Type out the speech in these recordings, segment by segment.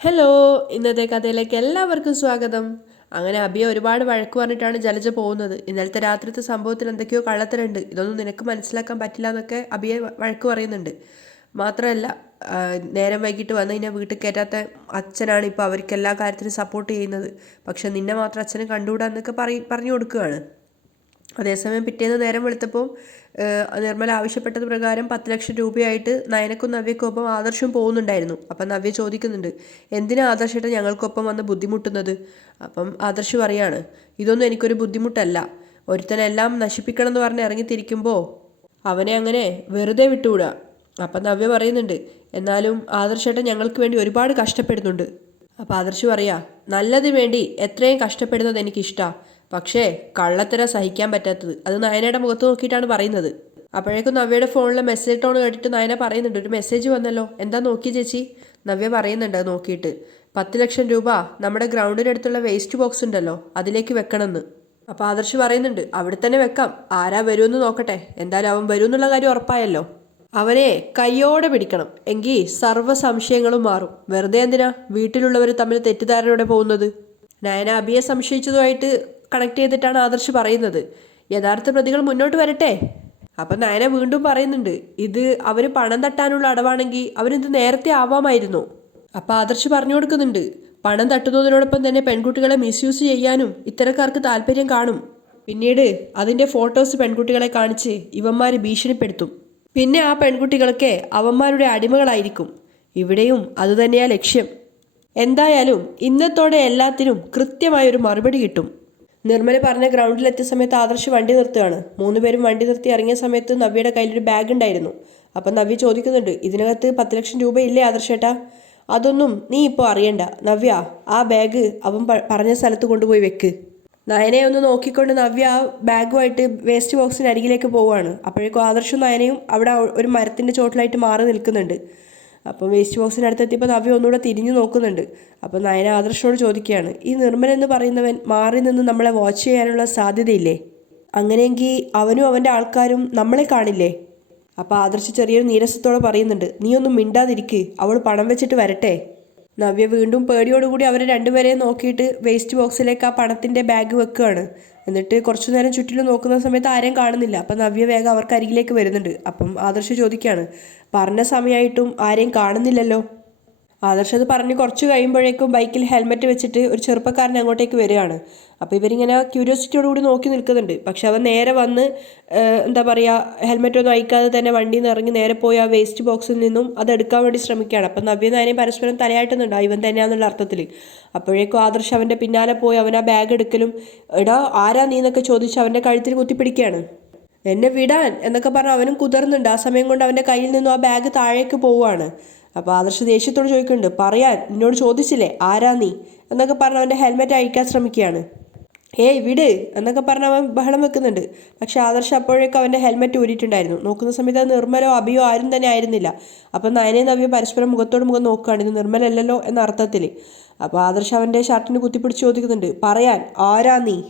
Hello ഇന്നത്തെ കഥയിലേക്ക് എല്ലാവർക്കും സ്വാഗതം. അങ്ങനെ അബിയെ ഒരുപാട് വഴക്ക് പറഞ്ഞിട്ടാണ് ജലജ പോകുന്നത്. ഇന്നലത്തെ രാത്രിത്തെ സംഭവത്തിൽ എന്തൊക്കെയോ കള്ളത്തരുണ്ട് ഇതൊന്നും നിനക്ക് മനസ്സിലാക്കാൻ പറ്റില്ല എന്നൊക്കെ അബിയെ വഴക്ക് പറയുന്നുണ്ട്. മാത്രമല്ല നേരം വൈകിട്ട് വന്നു കഴിഞ്ഞാൽ വീട്ടിൽ കയറ്റാത്ത അച്ഛനാണ് ഇപ്പോൾ അവർക്ക് എല്ലാ കാര്യത്തിനും സപ്പോർട്ട് ചെയ്യുന്നത്. പക്ഷെ നിന്നെ മാത്രം അച്ഛനെ കണ്ടുകൂടാന്നൊക്കെ പറഞ്ഞു കൊടുക്കുകയാണ്. അതേസമയം പിറ്റേന്ന് നേരം വെളുത്തപ്പോൾ നിർമ്മല ആവശ്യപ്പെട്ടത് പ്രകാരം പത്ത് ലക്ഷം രൂപയായിട്ട് നയനക്കും നവ്യക്കൊപ്പം ആദർശം പോകുന്നുണ്ടായിരുന്നു. അപ്പം നവ്യ ചോദിക്കുന്നുണ്ട് എന്തിനാ ആദർശേട്ടൻ ഞങ്ങൾക്കൊപ്പം വന്ന് ബുദ്ധിമുട്ടുന്നത്? അപ്പം ആദർശ് പറയാണ് ഇതൊന്നും എനിക്കൊരു ബുദ്ധിമുട്ടല്ല. ഒരുത്തനെല്ലാം നശിപ്പിക്കണം എന്ന് പറഞ്ഞ് ഇറങ്ങിത്തിരിക്കുമ്പോൾ അവനെ അങ്ങനെ വെറുതെ വിട്ടുകൂടാ അപ്പം നവ്യ പറയുന്നുണ്ട് എന്നാലും ആദർശേട്ടൻ ഞങ്ങൾക്ക് വേണ്ടി ഒരുപാട് കഷ്ടപ്പെടുന്നുണ്ട്. അപ്പം ആദർശ് പറയാ നല്ലതിന് വേണ്ടി എത്രയും കഷ്ടപ്പെടുന്നത് എനിക്കിഷ്ടാ. പക്ഷേ കള്ളത്തര സഹിക്കാൻ പറ്റാത്തത്. അത് നയനയുടെ മുഖത്ത് നോക്കിയിട്ടാണ് പറയുന്നത്. അപ്പോഴേക്കും നവ്യയുടെ ഫോണിലെ മെസ്സേജ് ടോൺ കേട്ടിട്ട് നയന പറയുന്നുണ്ട് ഒരു മെസ്സേജ് വന്നല്ലോ. എന്താ നോക്കി ചേച്ചി? നവ്യ പറയുന്നുണ്ട് നോക്കിയിട്ട്. പത്ത് ലക്ഷം രൂപ നമ്മുടെ ഗ്രൗണ്ടിനടുത്തുള്ള വേസ്റ്റ് ബോക്സ് ഉണ്ടല്ലോ അതിലേക്ക് വെക്കണമെന്ന്. അപ്പോൾ ആദർശ് പറയുന്നുണ്ട് അവിടെ തന്നെ വെക്കാം. ആരാ വരുമെന്ന് നോക്കട്ടെ. എന്തായാലും അവൻ വരും എന്നുള്ള കാര്യം ഉറപ്പായല്ലോ. അവനെ കയ്യോടെ പിടിക്കണം. എങ്കിൽ സർവ സംശയങ്ങളും മാറും. വെറുതെ എന്തിനാ വീട്ടിലുള്ളവർ തമ്മിൽ തെറ്റിദ്ധാരണയോടെ പോകുന്നത്? നയന അബിയെ സംശയിച്ചതുമായിട്ട് കണക്ട് ചെയ്തിട്ടാണ് ആദർശ് പറയുന്നത്. യഥാർത്ഥ പ്രതികൾ മുന്നോട്ട് വരട്ടെ. അപ്പം നയന വീണ്ടും പറയുന്നുണ്ട് ഇത് അവർ പണം തട്ടാനുള്ള അടവാണെങ്കിൽ അവരിത് നേരത്തെ ആവാമായിരുന്നു. അപ്പം ആദർശ് പറഞ്ഞു കൊടുക്കുന്നുണ്ട് പണം തട്ടുന്നതിനോടൊപ്പം തന്നെ പെൺകുട്ടികളെ മിസ്യൂസ് ചെയ്യാനും ഇത്തരക്കാർക്ക് താല്പര്യം കാണും. പിന്നീട് അതിന്റെ ഫോട്ടോസ് പെൺകുട്ടികളെ കാണിച്ച് ഇവന്മാർ ഭീഷണിപ്പെടുത്തും. പിന്നെ ആ പെൺകുട്ടികളൊക്കെ അവന്മാരുടെ അടിമകളായിരിക്കും. ഇവിടെയും അതുതന്നെയാ ലക്ഷ്യം. എന്തായാലും ഇന്നത്തോടെ എല്ലാത്തിനും കൃത്യമായൊരു മറുപടി കിട്ടും. നിർമ്മല പറഞ്ഞ ഗ്രൗണ്ടിലെത്തിയ സമയത്ത് ആദർശ് വണ്ടി നിർത്തുകയാണ്. മൂന്നുപേരും വണ്ടി നിർത്തി ഇറങ്ങിയ സമയത്ത് നവ്യയുടെ കയ്യിലൊരു ബാഗ് ഉണ്ടായിരുന്നു. അപ്പം നവ്യ ചോദിക്കുന്നുണ്ട് ഇതിനകത്ത് പത്ത് ലക്ഷം രൂപ ഇല്ലേ ആദർശേട്ടാ? അതൊന്നും നീ ഇപ്പോൾ അറിയണ്ട. നവ്യ ആ ബാഗ് അവൻ പറഞ്ഞ സ്ഥലത്ത് കൊണ്ടുപോയി വെക്ക്. നയനയെ ഒന്ന് നോക്കിക്കൊണ്ട് നവ്യ ആ ബാഗുമായിട്ട് വേസ്റ്റ് ബോക്സിന് അരികിലേക്ക് പോവുകയാണ്. അപ്പോഴേക്കും ആദർശും നയനയും അവിടെ ഒരു മരത്തിന്റെ ചോട്ടിലായിട്ട് മാറി നിൽക്കുന്നുണ്ട്. അപ്പം വേസ്റ്റ് ബോക്സിന്റെ അടുത്ത് എത്തിയപ്പോൾ നവ്യ ഒന്നുകൂടെ തിരിഞ്ഞു നോക്കുന്നുണ്ട്. അപ്പം നയന ആദർശനോട് ചോദിക്കുകയാണ് ഈ നിർമ്മൽ എന്ന് പറയുന്നവൻ മാറി നിന്ന് നമ്മളെ വാച്ച് ചെയ്യാനുള്ള സാധ്യതയില്ലേ? അങ്ങനെയെങ്കിൽ അവനും അവന്റെ ആൾക്കാരും നമ്മളെ കാണില്ലേ? അപ്പോൾ ആദർശ് ചെറിയൊരു നീരസത്തോടെ പറയുന്നുണ്ട് നീ ഒന്നും മിണ്ടാതിരിക്ക് അവൾ പണം വെച്ചിട്ട് വരട്ടെ. നവ്യ വീണ്ടും പേടിയോടുകൂടി അവരെ രണ്ടുപേരെയും നോക്കിയിട്ട് വേസ്റ്റ് ബോക്സിലേക്ക് ആ പണത്തിന്റെ ബാഗ് വെക്കുകയാണ്. എന്നിട്ട് കുറച്ചു നേരം ചുറ്റിലും നോക്കുന്ന സമയത്ത് ആരെയും കാണുന്നില്ല. അപ്പം നവ്യ വേഗം അവർക്ക് അരികിലേക്ക് വരുന്നുണ്ട്. അപ്പം ആദർശ് ചോദിക്കുകയാണ് പറഞ്ഞ സമയമായിട്ടും ആരെയും കാണുന്നില്ലല്ലോ? ആദർശ് അത് പറഞ്ഞ് കുറച്ച് കഴിയുമ്പോഴേക്കും ബൈക്കിൽ ഹെൽമെറ്റ് വെച്ചിട്ട് ഒരു ചെറുപ്പക്കാരൻ അങ്ങോട്ടേക്ക് വരികയാണ്. അപ്പോൾ ഇവരിങ്ങനെ ക്യൂരിയോസിറ്റിയോടുകൂടി നോക്കി നിൽക്കുന്നുണ്ട്. പക്ഷെ അവൻ നേരെ വന്ന് എന്താ പറയുക ഹെൽമെറ്റ് ഒന്നും അയക്കാതെ തന്നെ വണ്ടിയിൽ നിന്ന് ഇറങ്ങി നേരെ പോയി ആ വേസ്റ്റ് ബോക്സിൽ നിന്നും അത് എടുക്കാൻ വേണ്ടി ശ്രമിക്കുകയാണ്. അപ്പം നവ്യ നായനെയും പരസ്പരം തലയാട്ടുന്നുണ്ട്. ഇവൻ തന്നെയാണെന്നുള്ള അർത്ഥത്തിൽ അപ്പോഴേക്കും ആദർശ് അവന്റെ പിന്നാലെ പോയി അവൻ ആ ബാഗ് എടുക്കലും എടാ ആരാ നീ എന്നൊക്കെ ചോദിച്ച് അവന്റെ കഴുത്തിൽ കുത്തിപ്പിടിക്കുകയാണ്. എന്നെ വിടാൻ എന്നൊക്കെ പറഞ്ഞ് അവനും കുതിർന്നുണ്ട്. ആ സമയം കൊണ്ട് അവന്റെ കയ്യിൽ നിന്നും ആ ബാഗ് താഴേക്ക് പോവുകയാണ്. അപ്പോൾ ആദർശ് ദേഷ്യത്തോട് ചോദിക്കുന്നുണ്ട് പറയാൻ നിന്നോട് ചോദിച്ചില്ലേ ആരാ നീ? എന്നൊക്കെ പറഞ്ഞ് അവന്റെ ഹെൽമെറ്റ് അയക്കാൻ ശ്രമിക്കുകയാണ്. ഏയ് വിട് എന്നൊക്കെ പറഞ്ഞ് അവൻ ബഹളം വെക്കുന്നുണ്ട്. പക്ഷെ ആദർശ് അപ്പോഴേക്കും അവന്റെ ഹെൽമെറ്റ് ഊരിയിട്ടുണ്ടായിരുന്നു. നോക്കുന്ന സമയത്ത് നിർമ്മലോ അഭിയോ ആരും തന്നെ ആയിരുന്നില്ല. അപ്പം നയനെ നവ്യ പരസ്പരം മുഖത്തോട് മുഖം നോക്കുകയാണ്. ഇത് നിർമ്മലല്ലോ എന്ന അർത്ഥത്തിൽ. അപ്പോൾ ആദർശ് അവന്റെ ഷർട്ടിന് കുത്തിപ്പിടിച്ച് ചോദിക്കുന്നുണ്ട് പറയാൻ ആരാ നീ?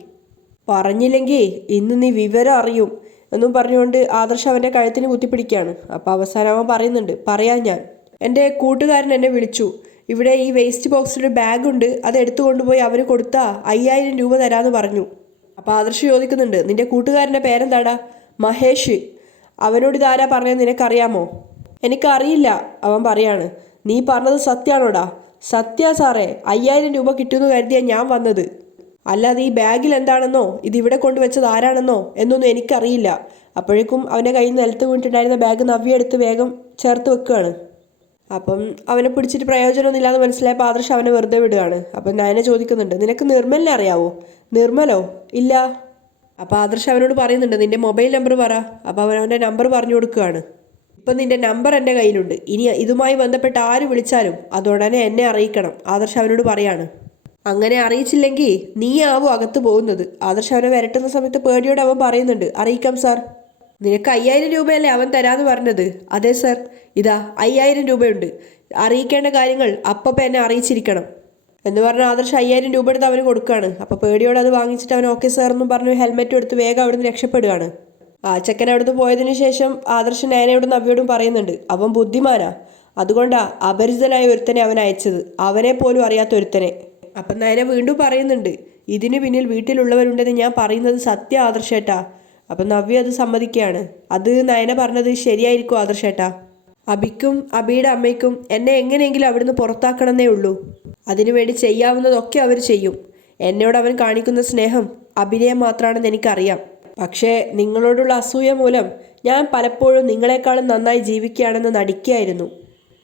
പറഞ്ഞില്ലെങ്കിൽ ഇന്ന് നീ വിവരം അറിയും എന്നും പറഞ്ഞുകൊണ്ട് ആദർശ് അവന്റെ കഴുത്തിന് കുത്തിപ്പിടിക്കുകയാണ്. അപ്പോൾ അവസാനം അവൻ പറയുന്നുണ്ട് പറയാൻ ഞാൻ. എന്റെ കൂട്ടുകാരൻ എന്നെ വിളിച്ചു. ഇവിടെ ഈ വേസ്റ്റ് ബോക്സിലൊരു ബാഗുണ്ട് അത് എടുത്തു കൊണ്ടുപോയി അവന് കൊടുത്താ അയ്യായിരം രൂപ തരാമെന്ന് പറഞ്ഞു. അപ്പോൾ ആദർശ് ചോദിക്കുന്നുണ്ട് നിന്റെ കൂട്ടുകാരന്റെ പേരെന്താടാ? മഹേഷ്. അവനോട് ഇതാരാ പറഞ്ഞത് നിനക്കറിയാമോ? എനിക്കറിയില്ല അവൻ പറയാണ്. നീ പറഞ്ഞത് സത്യാണോടാ? സത്യ സാറേ അയ്യായിരം രൂപ കിട്ടുമെന്ന് കരുതിയാ ഞാൻ വന്നത്. അല്ലാതെ ഈ ബാഗിൽ എന്താണെന്നോ? ഇത് ഇവിടെ കൊണ്ടുവച്ചത് ആരാണെന്നോ? എന്നൊന്നും എനിക്കറിയില്ല. അപ്പോഴേക്കും അവന്റെ കയ്യിൽ നിലത്ത് വീണിട്ടുണ്ടായിരുന്ന ബാഗ് നവ്യ എടുത്ത് വേഗം ചേർത്ത് വെക്കുകയാണ്. അപ്പം അവനെ പിടിച്ചിട്ട് പ്രയോജനമൊന്നും ഇല്ലാന്ന് മനസ്സിലായപ്പോൾ ആദർശ് അവനെ വെറുതെ വിടുകയാണ് അപ്പം നയനെ ചോദിക്കുന്നുണ്ട് നിനക്ക് നിർമ്മലിനെ അറിയാവോ? നിർമ്മലോ? ഇല്ല. അപ്പോൾ ആദർശ് അവനോട് പറയുന്നുണ്ട് നിന്റെ മൊബൈൽ നമ്പർ പറ. അപ്പോൾ അവൻ അവന്റെ നമ്പർ പറഞ്ഞു കൊടുക്കുകയാണ് ഇപ്പം നിന്റെ നമ്പർ എന്റെ കയ്യിലുണ്ട്. ഇനി ഇതുമായി ബന്ധപ്പെട്ട് ആര് വിളിച്ചാലും അതുടനെ എന്നെ അറിയിക്കണം ആദർശ് അവനോട് പറയാണ്. അങ്ങനെ അറിയിച്ചില്ലെങ്കിൽ നീ ആവും അകത്ത് പോകുന്നത്. ആദർശ് അവനെ വരട്ടുന്ന സമയത്ത് പേടിയോട് അവൻ പറയുന്നുണ്ട് അറിയിക്കാം സാർ. നിനക്ക് അയ്യായിരം രൂപയല്ലേ അവൻ തരാന്ന് പറഞ്ഞത്? അതെ സർ ഇതാ അയ്യായിരം രൂപയുണ്ട്. അറിയിക്കേണ്ട കാര്യങ്ങൾ അപ്പപ്പം എന്നെ അറിയിച്ചിരിക്കണം. എന്ന് പറഞ്ഞ ആദർശ് അയ്യായിരം രൂപ എടുത്ത് അവന് കൊടുക്കുകയാണ് അപ്പോൾ പേടിയോടെ അത് വാങ്ങിച്ചിട്ട് അവൻ ഓക്കെ സാർ എന്നും പറഞ്ഞു ഹെൽമെറ്റ് എടുത്ത് വേഗം അവിടുന്ന് രക്ഷപ്പെടുകയാണ്. ആ ചെക്കൻ അവിടുന്ന് പോയതിനു ശേഷം ആദർശ് നയനയോടും നവ്യോടും പറയുന്നുണ്ട്. അവൻ ബുദ്ധിമാനാ. അതുകൊണ്ടാ അപരിചിതനായ ഒരുത്തനെ അവൻ അയച്ചത്. അവനെ പോലും അറിയാത്ത ഒരുത്തനെ. അപ്പം നയന വീണ്ടും പറയുന്നുണ്ട്. ഇതിന് പിന്നിൽ വീട്ടിലുള്ളവരുണ്ടെന്ന് ഞാൻ പറയുന്നത് സത്യ ആദർശേട്ടാ അപ്പം നവ്യ അത് സമ്മതിക്കുകയാണ്. അത് നയന പറഞ്ഞത് ശരിയായിരിക്കും ആദർശേട്ടാ അബിക്കും അബിയുടെ അമ്മയ്ക്കും എന്നെ എങ്ങനെയെങ്കിലും അവിടുന്ന് പുറത്താക്കണമെന്നേ ഉള്ളൂ. അതിനുവേണ്ടി ചെയ്യാവുന്നതൊക്കെ അവർ ചെയ്യും. എന്നോട് അവൻ കാണിക്കുന്ന സ്നേഹം അഭിനയം മാത്രമാണെന്ന് എനിക്കറിയാം. പക്ഷേ നിങ്ങളോടുള്ള അസൂയ മൂലം ഞാൻ പലപ്പോഴും നിങ്ങളെക്കാളും നന്നായി ജീവിക്കുകയാണെന്ന് നടിക്കുകയായിരുന്നു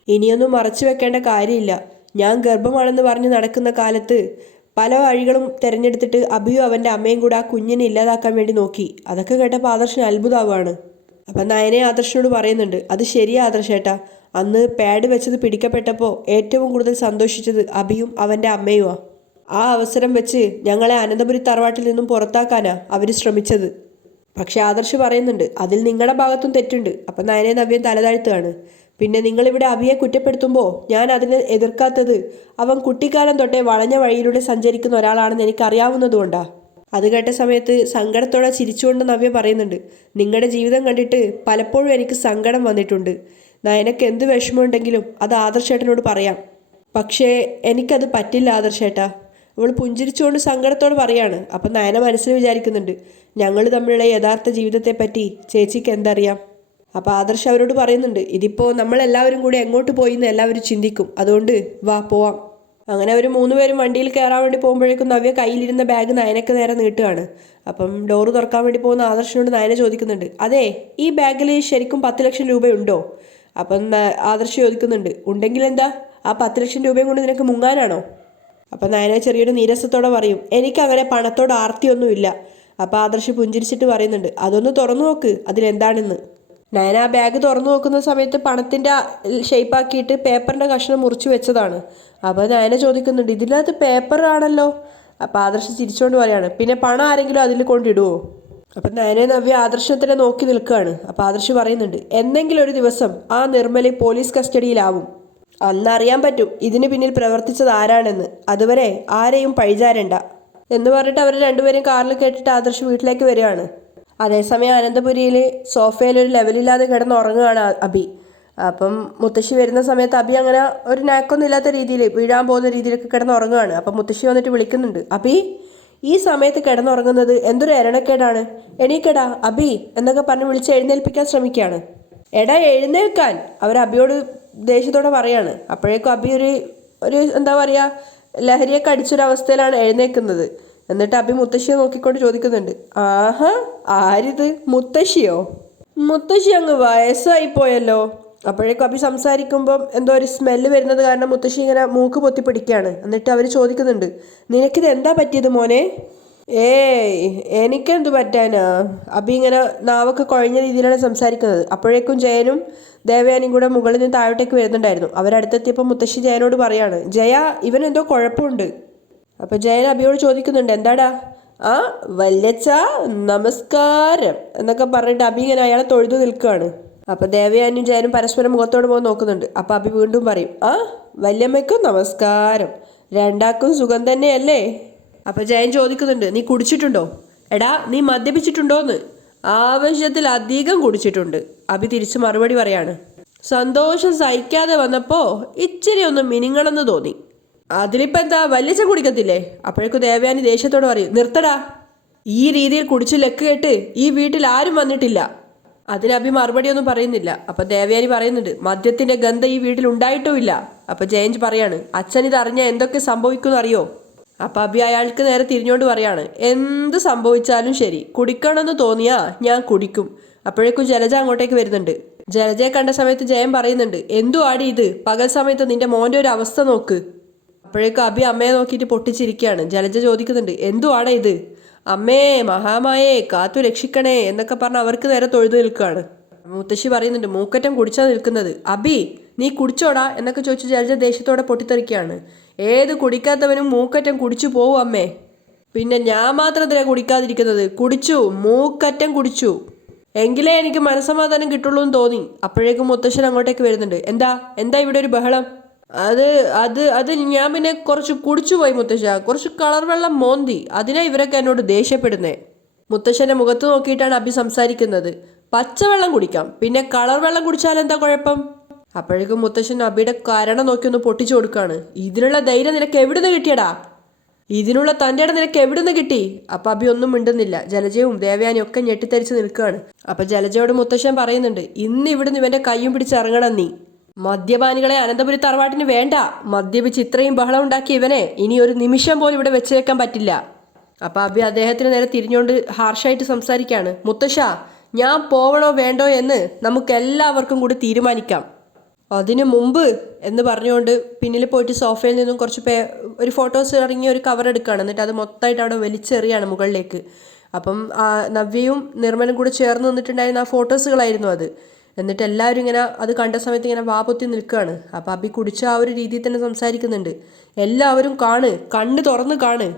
ഇനിയൊന്നും മറച്ചു വെക്കേണ്ട കാര്യമില്ല. ഞാൻ ഗർഭമാണെന്ന് പറഞ്ഞ് നടക്കുന്ന കാലത്ത് പല വഴികളും തിരഞ്ഞെടുത്തിട്ട് അഭിയു അവന്റെ അമ്മയും കൂടെ ആ കുഞ്ഞിനെ ഇല്ലാതാക്കാൻ വേണ്ടി നോക്കി. അതൊക്കെ കേട്ടപ്പോൾ ആദർശന് അത്ഭുതമാവാണ്. അപ്പം നയനെ ആദർശനോട് പറയുന്നുണ്ട് അത് ശരിയാ ആദർശേട്ടാ. അന്ന് പാഡ് വെച്ചത് പിടിക്കപ്പെട്ടപ്പോൾ ഏറ്റവും കൂടുതൽ സന്തോഷിച്ചത് അഭിയും അവന്റെ അമ്മയുമാണ് ആ അവസരം വെച്ച് ഞങ്ങളെ അനന്തപുരി തറവാട്ടിൽ നിന്നും പുറത്താക്കാനാ അവർ ശ്രമിച്ചത്. പക്ഷെ ആദർശ് പറയുന്നുണ്ട് അതിൽ നിങ്ങളുടെ ഭാഗത്തും തെറ്റുണ്ട്. അപ്പം നയനെ നവ്യം തലതാഴ്ത്തുകയാണ് പിന്നെ നിങ്ങളിവിടെ അഭിയെ കുറ്റപ്പെടുത്തുമ്പോൾ ഞാൻ അതിനെ എതിർക്കാത്തത് അവൻ കുട്ടിക്കാലം തൊട്ടേ വളഞ്ഞ വഴിയിലൂടെ സഞ്ചരിക്കുന്ന ഒരാളാണെന്ന് എനിക്കറിയാവുന്നതുകൊണ്ടാ അത് കേട്ട സമയത്ത് സങ്കടത്തോടെ ചിരിച്ചുകൊണ്ട് നവ്യ പറയുന്നുണ്ട് നിങ്ങളുടെ ജീവിതം കണ്ടിട്ട് പലപ്പോഴും എനിക്ക് സങ്കടം വന്നിട്ടുണ്ട്. നയനക്ക് എന്ത് വിഷമമുണ്ടെങ്കിലും അത് ആദർശേട്ടനോട് പറയാം. പക്ഷേ എനിക്കത് പറ്റില്ല ആദർശേട്ടാ. അവൾ പുഞ്ചിരിച്ചുകൊണ്ട് സങ്കടത്തോട് പറയാണ്. അപ്പം നയന മനസ്സിൽ വിചാരിക്കുന്നുണ്ട് ഞങ്ങൾ തമ്മിലുള്ള യഥാർത്ഥ ജീവിതത്തെപ്പറ്റി ചേച്ചിക്ക് എന്തറിയാം? അപ്പോൾ ആദർശ് അവരോട് പറയുന്നുണ്ട് ഇതിപ്പോൾ നമ്മളെല്ലാവരും കൂടി എങ്ങോട്ട് പോയി എന്ന് എല്ലാവരും ചിന്തിക്കും. അതുകൊണ്ട് വാ പോവാം. അങ്ങനെ അവർ മൂന്നുപേരും വണ്ടിയിൽ കയറാൻ വേണ്ടി പോകുമ്പോഴേക്കും നവ്യ കയ്യിലിരുന്ന ബാഗ് നയനക്ക് നേരെ നീട്ടുകയാണ്. അപ്പം ഡോറ് തുറക്കാൻ വേണ്ടി പോകുന്ന ആദർശനോട് നയന ചോദിക്കുന്നുണ്ട് അതെ ഈ ബാഗിൽ ശരിക്കും പത്ത് ലക്ഷം രൂപയുണ്ടോ? അപ്പം ആദർശ് ചോദിക്കുന്നുണ്ട് ഉണ്ടെങ്കിൽ എന്താ? ആ പത്ത് ലക്ഷം രൂപയും കൊണ്ട് നിനക്ക് മുങ്ങാനാണോ? അപ്പം നയന ചെറിയൊരു നീരസത്തോടെ പറയും എനിക്കങ്ങനെ പണത്തോട് ആർത്തിയൊന്നുമില്ല. അപ്പം ആദർശ് പുഞ്ചിരിച്ചിട്ട് പറയുന്നുണ്ട് അതൊന്ന് തുറന്നു നോക്ക് അതിലെന്താണെന്ന്. നയന ആ ബാഗ് തുറന്നു നോക്കുന്ന സമയത്ത് പണത്തിന്റെ ഷേപ്പാക്കിയിട്ട് പേപ്പറിന്റെ കഷ്ണം മുറിച്ച് വെച്ചതാണ്. അപ്പോൾ നയന ചോദിക്കുന്നുണ്ട് ഇതിനകത്ത് പേപ്പർ ആണല്ലോ. അപ്പോൾ ആദർശ് ചിരിച്ചുകൊണ്ട് പറയാണ് പിന്നെ പണം ആരെങ്കിലും അതിൽ കൊണ്ടിടുവോ? അപ്പം നയനെ നവ്യ ആദർശത്തിനെ നോക്കി നിൽക്കുകയാണ്. അപ്പോൾ ആദർശ് പറയുന്നുണ്ട് എന്നെങ്കിലും ഒരു ദിവസം ആ നിർമ്മലി പോലീസ് കസ്റ്റഡിയിലാവും. അന്നറിയാൻ പറ്റും ഇതിന് പിന്നിൽ പ്രവർത്തിച്ചത് ആരാണെന്ന്. അതുവരെ ആരെയും പഴിചാരണ്ട. എന്ന് പറഞ്ഞിട്ട് അവർ രണ്ടുപേരും കാറിൽ കേട്ടിട്ട് ആദർശ് വീട്ടിലേക്ക് വരികയാണ്. അതേസമയം അനന്തപുരിയിൽ സോഫയിൽ ഒരു ലെവലില്ലാതെ കിടന്ന് ഉറങ്ങുകയാണ് അബി. അപ്പം മുത്തശ്ശി വരുന്ന സമയത്ത് അബി അങ്ങനെ ഒരു നാക്കൊന്നും ഇല്ലാത്ത രീതിയിൽ വീഴാൻ പോകുന്ന രീതിയിലൊക്കെ കിടന്ന് ഉറങ്ങുകയാണ് അപ്പം മുത്തശ്ശി വന്നിട്ട് വിളിക്കുന്നുണ്ട്. അബി ഈ സമയത്ത് കിടന്നുറങ്ങുന്നത് എന്തൊരു എരണക്കേടാണ്? എണീക്കടാ അബി എന്നൊക്കെ പറഞ്ഞ് വിളിച്ച് എഴുന്നേൽപ്പിക്കാൻ ശ്രമിക്കുകയാണ്. എടാ എഴുന്നേൽക്കാൻ. അവർ അബിയോട് ദേഷ്യത്തോടെ പറയാണ്. അപ്പോഴേക്കും അബി ഒരു ഒരു എന്താ പറയുക ലഹരിയൊക്കെ അടിച്ചൊരവസ്ഥയിലാണ് എഴുന്നേൽക്കുന്നത്. എന്നിട്ട് അഭി മുത്തശ്ശിയെ നോക്കിക്കൊണ്ട് ചോദിക്കുന്നുണ്ട് ആഹാ ആരിത്? മുത്തശ്ശിയോ? മുത്തശ്ശി അങ്ങ് വയസ്സായി പോയല്ലോ അപ്പോഴേക്കും അഭി സംസാരിക്കുമ്പം എന്തോ ഒരു സ്മെല്ല് വരുന്നത് കാരണം മുത്തശ്ശി ഇങ്ങനെ മൂക്ക് പൊത്തി പിടിക്കുകയാണ്. എന്നിട്ട് അവർ ചോദിക്കുന്നുണ്ട് നിനക്കിത് എന്താ പറ്റിയത് മോനെ? ഏയ് എനിക്കെന്ത് പറ്റാനാ? അഭി ഇങ്ങനെ നാവൊക്കെ കുഴഞ്ഞ രീതിയിലാണ് സംസാരിക്കുന്നത്. അപ്പോഴേക്കും ജയനും ദേവയാനും കൂടെ മുകളിൽ നിന്ന് താഴോട്ടേക്ക് വരുന്നുണ്ടായിരുന്നു. അവരടുത്തെത്തിയപ്പോൾ മുത്തശ്ശി ജയനോട് പറയാണ് ജയ ഇവനെന്തോ കുഴപ്പമുണ്ട്. അപ്പോൾ ജയൻ അബിയോട് ചോദിക്കുന്നുണ്ട് എന്താടാ? ആ വല്യച്ച നമസ്കാരം എന്നൊക്കെ പറഞ്ഞിട്ട് അബി ഇങ്ങനെ അയാളെ തൊഴുതു നിൽക്കുകയാണ്. അപ്പോൾ ദേവയാനും ജയനും പരസ്പരം മുഖത്തോട് പോകാൻ നോക്കുന്നുണ്ട്. അപ്പോൾ അബി വീണ്ടും പറയും ആ വല്യമ്മയ്ക്കും നമസ്കാരം. രണ്ടാക്കും സുഖം തന്നെയല്ലേ? അപ്പോൾ ജയൻ ചോദിക്കുന്നുണ്ട് നീ കുടിച്ചിട്ടുണ്ടോ? എടാ നീ മദ്യപിച്ചിട്ടുണ്ടോന്ന്? ആവശ്യത്തിൽ അധികം കുടിച്ചിട്ടുണ്ട്. അബി തിരിച്ചു മറുപടി പറയാണ് സന്തോഷം സഹിക്കാതെ വന്നപ്പോ ഇച്ചിരി ഒന്ന് മിനിങ്ങണമെന്ന് തോന്നി. അതിലിപ്പോ എന്താ വല്യച്ച കുടിക്കത്തില്ലേ? അപ്പോഴേക്കും ദേവയാനി ദേഷ്യത്തോട് പറയും നിർത്തടാ. ഈ രീതിയിൽ കുടിച്ച് ലക്ക് കേട്ട് ഈ വീട്ടിൽ ആരും വന്നിട്ടില്ല. അതിന് അഭി മറുപടി ഒന്നും പറയുന്നില്ല. അപ്പൊ ദേവയാനി പറയുന്നുണ്ട് മദ്യത്തിന്റെ ഗന്ധം ഈ വീട്ടിൽ ഉണ്ടായിട്ടുമില്ല അപ്പൊ ജയഞ്ച് പറയാണ് അച്ഛൻ ഇത് അറിഞ്ഞാൽ എന്തൊക്കെ സംഭവിക്കുമെന്ന് അറിയോ? അപ്പൊ അഭി അയാൾക്ക് നേരെ തിരിഞ്ഞോണ്ട് പറയാണ് എന്ത് സംഭവിച്ചാലും ശരി കുടിക്കണമെന്ന് തോന്നിയാ ഞാൻ കുടിക്കും. അപ്പോഴേക്കും ജലജ അങ്ങോട്ടേക്ക് വരുന്നുണ്ട്. ജലജയെ കണ്ട സമയത്ത് ജയൻ പറയുന്നുണ്ട് എന്തു ആടി ഇത്? പകൽ സമയത്ത് നിന്റെ മോന്റെ ഒരു അവസ്ഥ നോക്ക്. അപ്പോഴേക്കും അഭി അമ്മയെ നോക്കിയിട്ട് പൊട്ടിച്ചിരിക്കുകയാണ്. ജലജ ചോദിക്കുന്നുണ്ട് എന്തു ഇത്? അമ്മേ മഹാമായേ കാത്തു രക്ഷിക്കണേ എന്നൊക്കെ പറഞ്ഞ് അവർക്ക് നേരെ തൊഴുതു നിൽക്കുകയാണ്. മുത്തശ്ശി പറയുന്നുണ്ട് മൂക്കറ്റം കുടിച്ചാ നിൽക്കുന്നത്. അബി നീ കുടിച്ചോടാ എന്നൊക്കെ ചോദിച്ചു ജലജ ദേഷ്യത്തോടെ പൊട്ടിത്തെറിക്കുകയാണ്. ഏത് കുടിക്കാത്തവനും മൂക്കറ്റം കുടിച്ചു പോവും അമ്മേ. പിന്നെ ഞാൻ മാത്രം എന്തിനാ കുടിക്കാതിരിക്കുന്നത്? കുടിച്ചു മൂക്കറ്റം കുടിച്ചു. എങ്കിലേ എനിക്ക് മനസ്സമാധാനം കിട്ടുള്ളൂ എന്ന് തോന്നി. അപ്പോഴേക്കും മുത്തശ്ശൻ അങ്ങോട്ടേക്ക് വരുന്നുണ്ട് എന്താ? എന്താ ഇവിടെ ഒരു ബഹളം? അത് അത് അത് ഞാൻ പിന്നെ കുറച്ച് കുടിച്ചു പോയി മുത്തശ്ശ. കുറച്ച് കളർ വെള്ളം മോന്തി. അതിനാ ഇവരൊക്കെ എന്നോട് ദേഷ്യപ്പെടുന്നേ. മുത്തശ്ശന്റെ മുഖത്ത് നോക്കിയിട്ടാണ് അഭി സംസാരിക്കുന്നത്. പച്ചവെള്ളം കുടിക്കാം. പിന്നെ കളർ വെള്ളം കുടിച്ചാൽ എന്താ കുഴപ്പം? അപ്പോഴേക്കും മുത്തശ്ശൻ അബിയുടെ കരണം നോക്കി ഒന്ന് പൊട്ടിച്ചു കൊടുക്കുകയാണ് ഇതിനുള്ള ധൈര്യം നിനക്ക് എവിടുന്ന് കിട്ടിയടാ? ഇതിനുള്ള തന്റെ ഇടം നിനക്ക് എവിടുന്ന് കിട്ടി? അപ്പം അബി ഒന്നും മിണ്ടുന്നില്ല. ജലജയും ദേവയാനിയും ഒക്കെ ഞെട്ടിത്തരിച്ച് നിൽക്കുകയാണ്. അപ്പം ജലജയോട് മുത്തശ്ശൻ പറയുന്നുണ്ട് ഇന്ന് ഇവിടുന്ന് ഇവന്റെ കയ്യും പിടിച്ച് ഇറങ്ങണം നീ. മദ്യപാനികളെ അനന്തപുരി തറവാട്ടിന് വേണ്ട. മദ്യപിച്ച് ഇത്രയും ബഹളം ഉണ്ടാക്കിയ ഇവനെ. ഇനി ഒരു നിമിഷം പോലും ഇവിടെ വെച്ചേക്കാൻ പറ്റില്ല. അപ്പൊ അബി അദ്ദേഹത്തിന് നേരെ തിരിഞ്ഞുകൊണ്ട് ഹാർഷായിട്ട് സംസാരിക്കാണ്. മുത്തശ്ശ ഞാൻ പോവണോ വേണ്ടോ എന്ന് നമുക്ക് എല്ലാവർക്കും കൂടി തീരുമാനിക്കാം. അതിനു മുമ്പ് എന്ന് പറഞ്ഞുകൊണ്ട് പിന്നിൽ പോയിട്ട് സോഫയിൽ നിന്നും കുറച്ച് പേ ഒരു ഫോട്ടോസ് ഇറങ്ങിയ ഒരു കവർ എടുക്കുകയാണ് എന്നിട്ട് അത് മൊത്തമായിട്ട് അവിടെ വലിച്ചെറിയാണ് മുകളിലേക്ക്. അപ്പം നവ്യയും നിർമ്മലും കൂടെ ചേർന്ന് നിന്നിട്ടുണ്ടായിരുന്ന ആ ഫോട്ടോസുകളായിരുന്നു അത്. എന്നിട്ട് എല്ലാവരും ഇങ്ങനെ അത് കണ്ട സമയത്ത് ഇങ്ങനെ വാപൊത്തി നിൽക്കുകയാണ് അപ്പം അബി കുടിച്ച ആ ഒരു രീതിയിൽ തന്നെ സംസാരിക്കുന്നുണ്ട്. എല്ലാവരും കാണ് കണ്ണ് തുറന്ന് കാണ്.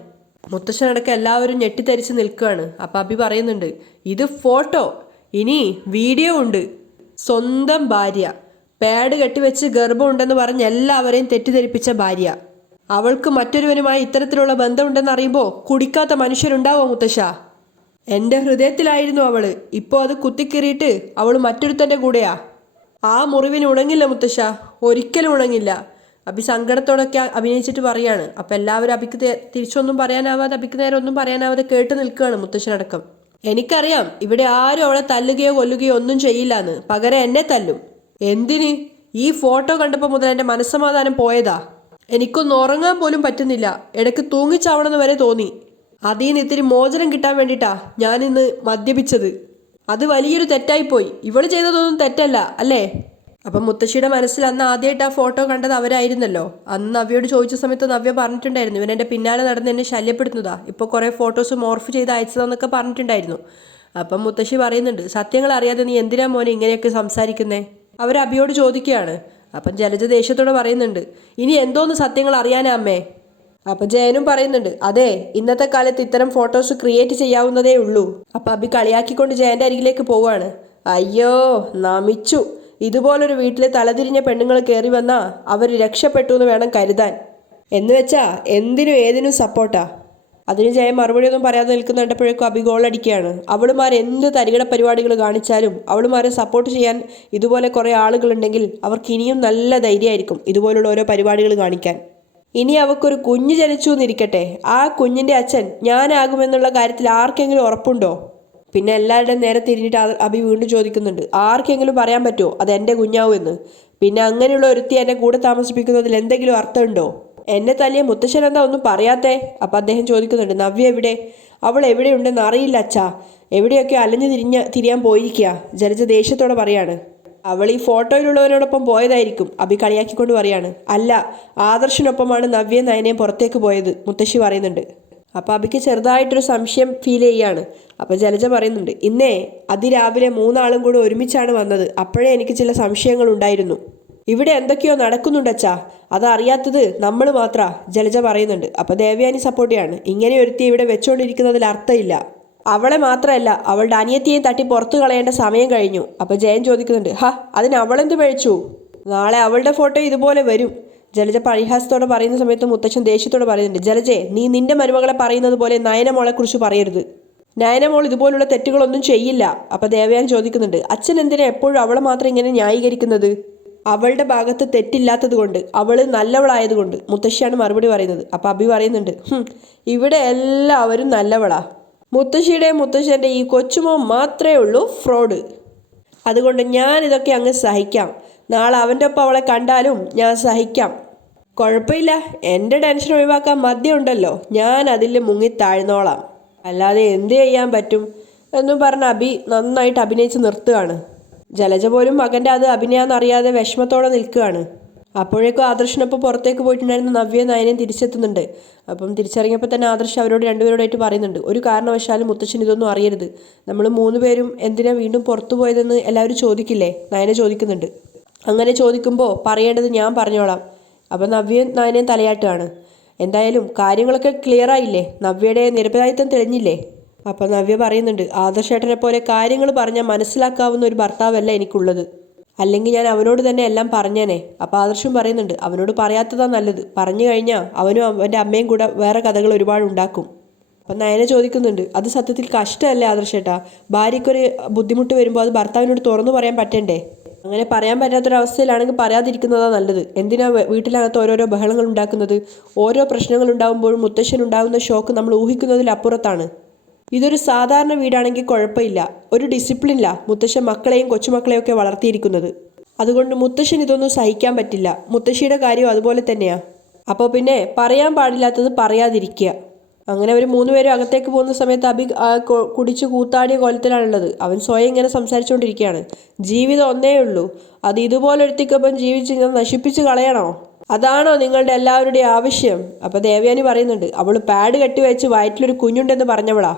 മുത്തശ്ശനടക്കം എല്ലാവരും ഞെട്ടിത്തരിച്ച് നിൽക്കുകയാണ് അപ്പം അബി പറയുന്നുണ്ട് ഇത് ഫോട്ടോ ഇനി വീഡിയോ ഉണ്ട്. സ്വന്തം ഭാര്യ. പാഡ് കെട്ടിവെച്ച് ഗർഭമുണ്ടെന്ന് പറഞ്ഞ് എല്ലാവരെയും തെറ്റിദ്ധരിപ്പിച്ച ഭാര്യ. അവൾക്ക് മറ്റൊരുവനുമായി ഇത്തരത്തിലുള്ള ബന്ധമുണ്ടെന്ന് അറിയുമ്പോൾ കുടിക്കാത്ത മനുഷ്യരുണ്ടാവോ മുത്തശ്ശ? എന്റെ ഹൃദയത്തിലായിരുന്നു അവൾ. ഇപ്പോൾ അത് കുത്തിക്കീറിയിട്ട് അവൾ മറ്റൊരുത്തന്റെ കൂടെയാ. ആ മുറിവിന് ഉണങ്ങില്ല മുത്തശ്ശ. ഒരിക്കലും ഉണങ്ങില്ല. അഭി സങ്കടത്തോടൊക്കെ അഭിനയിച്ചിട്ട് പറയാണ്. അപ്പം എല്ലാവരും അഭിക്ക് തിരിച്ചൊന്നും പറയാനാവാതെ അഭിക്ക് നേരെ ഒന്നും പറയാനാവാതെ കേട്ട് നിൽക്കുകയാണ് മുത്തശ്ശനടക്കം. എനിക്കറിയാം ഇവിടെ ആരും അവളെ തല്ലുകയോ കൊല്ലുകയോ ഒന്നും ചെയ്യില്ല എന്ന് പകരം എന്നെ തല്ലും. എന്തിന്? ഈ ഫോട്ടോ കണ്ടപ്പോൾ മുതൽ എന്റെ മനസ്സമാധാനം പോയതാ. എനിക്കൊന്ന് ഉറങ്ങാൻ പോലും പറ്റുന്നില്ല. ഇടയ്ക്ക് തൂങ്ങിച്ചാവണമെന്ന് വരെ തോന്നി. അതിൽ നിന്ന് ഇത്തിരി മോചനം കിട്ടാൻ വേണ്ടിയിട്ടാ ഞാനിന്ന് മദ്യപിച്ചത്. അത് വലിയൊരു തെറ്റായിപ്പോയി. ഇവൾ ചെയ്തതൊന്നും തെറ്റല്ല അല്ലേ? അപ്പം മുത്തശ്ശിയുടെ മനസ്സിൽ അന്ന് ആദ്യമായിട്ട് ആ ഫോട്ടോ കണ്ടത് അവരായിരുന്നല്ലോ. അന്ന് നവ്യയോട് ചോദിച്ച സമയത്ത് നവ്യ പറഞ്ഞിട്ടുണ്ടായിരുന്നു ഇവൻ എന്റെ പിന്നാലെ നടന്ന് എന്നെ ശല്യപ്പെടുത്തുന്നതാ. ഇപ്പോൾ കുറേ ഫോട്ടോസ് മോർഫ് ചെയ്ത് അയച്ചതെന്നൊക്കെ പറഞ്ഞിട്ടുണ്ടായിരുന്നു. അപ്പം മുത്തശ്ശി പറയുന്നുണ്ട് സത്യങ്ങൾ അറിയാതെ നീ എന്തിനാ മോനെ ഇങ്ങനെയൊക്കെ സംസാരിക്കുന്നേ? അവർ അബിയോട് ചോദിക്കുകയാണ്. അപ്പം ജലജ ദേഷ്യത്തോടെ പറയുന്നുണ്ട് ഇനി എന്തോന്ന് സത്യങ്ങൾ അറിയാനാ അമ്മേ? അപ്പൊ ജയനും പറയുന്നുണ്ട് അതെ ഇന്നത്തെ കാലത്ത് ഇത്തരം ഫോട്ടോസ് ക്രിയേറ്റ് ചെയ്യാവുന്നതേ ഉള്ളൂ. അപ്പൊ അബി കളിയാക്കിക്കൊണ്ട് ജയന്റെ അരികിലേക്ക് പോവാണ്. അയ്യോ നമിച്ചു. ഇതുപോലൊരു വീട്ടിലെ തലതിരിഞ്ഞ പെണ്ണുങ്ങൾ കയറി വന്നാ അവർ രക്ഷപ്പെട്ടു എന്ന് വേണം കരുതാൻ. എന്ന് വെച്ചാ എന്തിനും ഏതിനും സപ്പോർട്ടാ. അതിന് ജയൻ മറുപടി ഒന്നും പറയാതെ നിൽക്കുന്ന കണ്ടപ്പോഴേക്കും അബി ഗോളടിക്കുകയാണ് അവളുമാർ എന്ത് തരികിട പരിപാടികൾ കാണിച്ചാലും അവളുമാരെ സപ്പോർട്ട് ചെയ്യാൻ ഇതുപോലെ കുറേ ആളുകളുണ്ടെങ്കിൽ അവർക്ക് ഇനിയും നല്ല ധൈര്യമായിരിക്കും ഇതുപോലുള്ള ഓരോ പരിപാടികൾ കാണിക്കാൻ. ഇനി അവക്കൊരു കുഞ്ഞ് ജനിച്ചു എന്നിരിക്കട്ടെ ആ കുഞ്ഞിന്റെ അച്ഛൻ ഞാനാകുമെന്നുള്ള കാര്യത്തിൽ ആർക്കെങ്കിലും ഉറപ്പുണ്ടോ? പിന്നെ എല്ലാവരുടെയും നേരെ തിരിഞ്ഞിട്ട് അഭി വീണ്ടും ചോദിക്കുന്നുണ്ട്. ആർക്കെങ്കിലും പറയാൻ പറ്റുമോ? അത് എന്റെ കുഞ്ഞാവൂ എന്ന്. പിന്നെ അങ്ങനെയുള്ള ഒരുത്തി എന്നെ കൂടെ താമസിപ്പിക്കുന്നതിൽ എന്തെങ്കിലും അർത്ഥമുണ്ടോ? എന്നെ തല്ലിയ മുത്തശ്ശൻ എന്താ ഒന്നും പറയാത്തേ? അപ്പം അദ്ദേഹം ചോദിക്കുന്നുണ്ട് നവ്യ എവിടെ? അവൾ എവിടെയുണ്ടെന്ന് അറിയില്ല അച്ഛാ. എവിടെയൊക്കെ അലഞ്ഞു തിരിഞ്ഞ തിരിയാൻ പോയിരിക്കുക ജലജ ദേഷ്യത്തോടെ പറയാണ്. അവൾ ഈ ഫോട്ടോയിലുള്ളവരോടൊപ്പം പോയതായിരിക്കും. അബി കളിയാക്കിക്കൊണ്ട് പറയാണ്. അല്ല ആദർശിനൊപ്പമാണ് നവ്യ നയനയും പുറത്തേക്ക് പോയത് മുത്തശ്ശി പറയുന്നുണ്ട്. അപ്പോൾ അബിക്ക് ചെറുതായിട്ടൊരു സംശയം ഫീൽ ചെയ്യാണ്. അപ്പോൾ ജലജ പറയുന്നുണ്ട് ഇന്നേ അതിരാവിലെ മൂന്നാളും കൂടെ ഒരുമിച്ചാണ് വന്നത്. അപ്പോഴേ എനിക്ക് ചില സംശയങ്ങൾ ഉണ്ടായിരുന്നു. ഇവിടെ എന്തൊക്കെയോ നടക്കുന്നുണ്ടച്ചാ അതറിയാത്തത് നമ്മൾ മാത്രമാണ് ജലജ പറയുന്നുണ്ട്. അപ്പോൾ ദേവയാനി സപ്പോർട്ട് ചെയ്യാണ്. ഇങ്ങനെ ഒരുത്തി ഇവിടെ വെച്ചുകൊണ്ടിരിക്കുന്നതിൽ അർത്ഥമില്ല. അവളെ മാത്രമല്ല അവളുടെ അനിയത്തിയെ തട്ടി പുറത്തു കളയേണ്ട സമയം കഴിഞ്ഞു. അപ്പൊ ജയൻ ചോദിക്കുന്നുണ്ട് ഹാ അതിന് അവളെന്ത് പഴിച്ചു? നാളെ അവളുടെ ഫോട്ടോ ഇതുപോലെ വരും. ജലജ പരിഹാസത്തോടെ പറയുന്ന സമയത്ത് മുത്തച്ഛൻ ദേഷ്യത്തോടെ പറയുന്നുണ്ട് ജലജെ നീ നിന്റെ മരുമകളെ പറയുന്നത് പോലെ നയനമോളെ കുറിച്ച് പറയരുത്. നയനമോൾ ഇതുപോലുള്ള തെറ്റുകളൊന്നും ചെയ്യില്ല. അപ്പൊ ദേവയാൻ ചോദിക്കുന്നുണ്ട് അച്ഛൻ എന്തിനാ എപ്പോഴും അവളെ മാത്രം ഇങ്ങനെ ന്യായീകരിക്കുന്നത്? അവളുടെ ഭാഗത്ത് തെറ്റില്ലാത്തത് കൊണ്ട് അവൾ നല്ലവളായതുകൊണ്ട് മുത്തശ്ശിയാണ് മറുപടി പറയുന്നത്. അപ്പൊ അഭി പറയുന്നുണ്ട് ഇവിടെ എല്ലാവരും നല്ലവളാ. മുത്തശ്ശിയുടെ മുത്തശ്ശന്റെ ഈ കൊച്ചുമോ മാത്രമേ ഉള്ളൂ ഫ്രോഡ് അതുകൊണ്ട് ഞാൻ ഇതൊക്കെ അങ്ങ് സഹിക്കാം. നാളെ അവന്റെ ഒപ്പം അവളെ കണ്ടാലും ഞാൻ സഹിക്കാം. കുഴപ്പമില്ല. എന്റെ ടെൻഷൻ ഒഴിവാക്കാൻ മദ്യം ഉണ്ടല്ലോ ഞാൻ അതിൽ മുങ്ങി താഴ്ന്നോളാം. അല്ലാതെ എന്ത് ചെയ്യാൻ പറ്റും? എന്നും പറഞ്ഞ് അഭി നന്നായിട്ട് അഭിനയിച്ച് നിർത്തുകയാണ്. ജലജ പോലും മകന്റെ അത് അഭിനയാന്നറിയാതെ വിഷമത്തോടെ നിൽക്കുകയാണ്. അപ്പോഴേക്കും ആദർശിനൊപ്പം പുറത്തേക്ക് പോയിട്ടുണ്ടായിരുന്ന നവ്യ നയനയും തിരിച്ചെത്തുന്നുണ്ട്. അപ്പം തിരിച്ചറിഞ്ഞപ്പോൾ തന്നെ ആദർശ് അവരോട് രണ്ടുപേരോടായിട്ട് പറയുന്നുണ്ട്. ഒരു കാരണവശാലും മുത്തച്ഛൻ ഇതൊന്നും അറിയരുത്. നമ്മൾ മൂന്ന് പേരും എന്തിനാ വീണ്ടും പുറത്തു പോയതെന്ന് എല്ലാവരും ചോദിക്കില്ലേ? നയന ചോദിക്കുന്നുണ്ട്. അങ്ങനെ ചോദിക്കുമ്പോൾ പറയേണ്ടത് ഞാൻ പറഞ്ഞോളാം. അപ്പം നവ്യയും നയനയും തലയാട്ടുകയാണ്. എന്തായാലും കാര്യങ്ങളൊക്കെ ക്ലിയർ ആയില്ലേ? നവ്യയുടെ നിരപരാധിത്വം തെളിഞ്ഞില്ലേ? അപ്പം നവ്യ പറയുന്നുണ്ട് ആദർശേട്ടനെ പോലെ കാര്യങ്ങൾ പറഞ്ഞാൽ മനസ്സിലാക്കാവുന്ന ഒരു ഭർത്താവല്ല എനിക്കുള്ളത്. അല്ലെങ്കിൽ ഞാൻ അവനോട് തന്നെ എല്ലാം പറഞ്ഞേനെ. അപ്പോൾ ആദർശം പറയുന്നുണ്ട് അവനോട് പറയാത്തതാ നല്ലത്. പറഞ്ഞു കഴിഞ്ഞാൽ അവനും അവന്റെ അമ്മയും കൂടെ വേറെ കഥകൾ ഒരുപാട് ഉണ്ടാക്കും. അപ്പം നയന ചോദിക്കുന്നുണ്ട് അത് സത്യത്തിൽ കഷ്ടമല്ലേ ആദർശേട്ടാ? ഭാര്യയ്ക്കൊരു ബുദ്ധിമുട്ട് വരുമ്പോൾ അത് ഭർത്താവിനോട് തുറന്നു പറയാൻ പറ്റണ്ടേ? അങ്ങനെ പറയാൻ പറ്റാത്തൊരവസ്ഥയിലാണെങ്കിൽ പറയാതിരിക്കുന്നതാ നല്ലത്. എന്തിനാ വീട്ടിലകത്ത് ഓരോരോ ബഹളങ്ങൾ ഉണ്ടാക്കുന്നത്? ഓരോ പ്രശ്നങ്ങൾ ഉണ്ടാകുമ്പോഴും മുത്തശ്ശൻ ഉണ്ടാകുന്ന ഷോക്ക് നമ്മൾ ഊഹിക്കുന്നതിലപ്പുറത്താണ്. ഇതൊരു സാധാരണ വീടാണെങ്കിൽ കുഴപ്പമില്ല. ഒരു ഡിസിപ്ലിനില്ല മുത്തശ്ശൻ മക്കളെയും കൊച്ചുമക്കളെയും ഒക്കെ വളർത്തിയിരിക്കുന്നത്. അതുകൊണ്ട് മുത്തശ്ശൻ ഇതൊന്നും സഹിക്കാൻ പറ്റില്ല. മുത്തശ്ശിയുടെ കാര്യം അതുപോലെ തന്നെയാ. അപ്പോൾ പിന്നെ പറയാൻ പാടില്ലാത്തത് പറയാതിരിക്കുക. അങ്ങനെ അവർ മൂന്നുപേരും അകത്തേക്ക് പോകുന്ന സമയത്ത് കൊ- കുടിച്ച് കൂത്താടിയ കോലത്തിലാണുള്ളത്. അവൻ സ്വയം ഇങ്ങനെ സംസാരിച്ചുകൊണ്ടിരിക്കുകയാണ് ജീവിതം ഒന്നേ ഉള്ളൂ. അത് ഇതുപോലൊരുത്തിക്കൊപ്പം ജീവിച്ച് നശിപ്പിച്ച് കളയണോ? അതാണോ നിങ്ങളുടെ എല്ലാവരുടെയും ആവശ്യം? അപ്പോൾ ദേവയാനി പറയുന്നുണ്ട് അവൾ പാഡ് കെട്ടി വെച്ച് വയറ്റിലൊരു കുഞ്ഞുണ്ടെന്ന് പറഞ്ഞവളാ.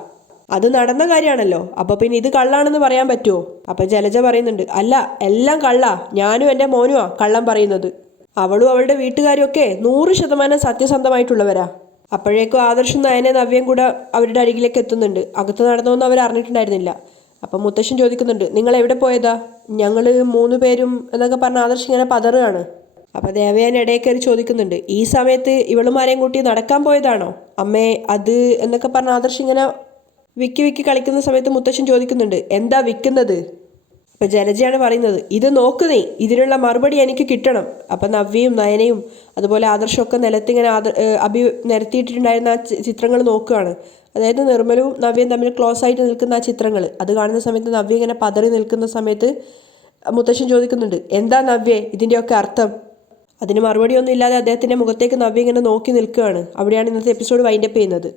അത് നടന്ന കാര്യമാണല്ലോ. അപ്പോൾ പിന്നെ ഇത് കള്ളാണെന്ന് പറയാൻ പറ്റുമോ അപ്പം ജലജ പറയുന്നുണ്ട് അല്ല എല്ലാം കള്ളാ. ഞാനും എന്റെ മോനുമാ കള്ളം പറയുന്നത്. അവളും അവളുടെ വീട്ടുകാരും ഒക്കെ നൂറ് ശതമാനം സത്യസന്ധമായിട്ടുള്ളവരാ. അപ്പോഴേക്കും ആദർശും നയനെ നവ്യം കൂടെ അവരുടെ അരികിലേക്ക് എത്തുന്നുണ്ട്. അകത്ത് നടന്നൊന്നും അവർ അറിഞ്ഞിട്ടുണ്ടായിരുന്നില്ല. അപ്പം മുത്തശ്ശൻ ചോദിക്കുന്നുണ്ട് നിങ്ങൾ എവിടെ പോയതാ? ഞങ്ങൾ മൂന്ന് പേരും എന്നൊക്കെ പറഞ്ഞ ആദർശ് ഇങ്ങനെ പതറുകയാണ്. അപ്പം ദേവയാൻ ഇടയിൽ കയറി ചോദിക്കുന്നുണ്ട് ഈ സമയത്ത് ഇവളുമാരെയും കൂട്ടി നടക്കാൻ പോയതാണോ? അമ്മേ അത് എന്നൊക്കെ പറഞ്ഞ ആദർശ് ഇങ്ങനെ വിക്കി വിക്കി കളിക്കുന്ന സമയത്ത് മുത്തശ്ശൻ ചോദിക്കുന്നുണ്ട് എന്താ വിൽക്കുന്നത് അപ്പം ജലജയാണ് പറയുന്നത് ഇത് നോക്ക് നീ ഇതിനുള്ള മറുപടി എനിക്ക് കിട്ടണം. അപ്പം നവ്യയും നയനയും അതുപോലെ ആദർശമൊക്കെ നിലത്തിങ്ങനെ ആദർ അഭി നിരത്തിയിട്ടിട്ടുണ്ടായിരുന്ന ആ ചിത്രങ്ങൾ നോക്കുകയാണ്. അതായത് നിർമ്മലവും നവ്യയും തമ്മിൽ ക്ലോസ് ആയിട്ട് നിൽക്കുന്ന ആ ചിത്രങ്ങൾ അത് കാണുന്ന സമയത്ത് നവ്യ ഇങ്ങനെ പതറി നിൽക്കുന്ന സമയത്ത് മുത്തശ്ശൻ ചോദിക്കുന്നുണ്ട് എന്താ നവ്യ ഇതിന്റെയൊക്കെ അർത്ഥം? അതിന് മറുപടിയൊന്നും ഇല്ലാതെ അദ്ദേഹത്തിന്റെ മുഖത്തേക്ക് നവ്യ ഇങ്ങനെ നോക്കി നിൽക്കുകയാണ്. അവിടെയാണ് ഇന്നത്തെ എപ്പിസോഡ് വൈൻഡപ്പ് ചെയ്യുന്നത്.